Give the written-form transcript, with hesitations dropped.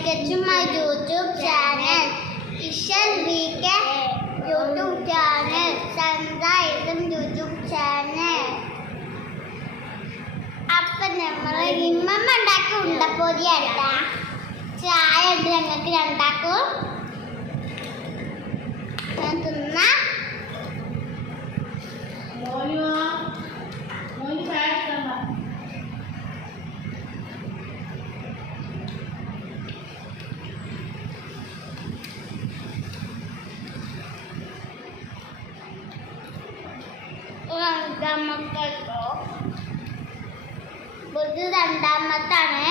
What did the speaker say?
subscribe to my YouTube channel. Ishal VK YouTube channel. Sandra YouTube channel. അപ്പം നമ്മൾ ഇമ്മമ്മ ഉണ്ടാക്കി ഉണ്ടപ്പൊരി ആട്ടാ. ചായ ഉണ്ട് ഞങ്ങൾക്ക് രണ്ടാക്കും. ഞാൻ തിന്നാ രണ്ടാമത്തോ ഇത് രണ്ടാമത്താണ്.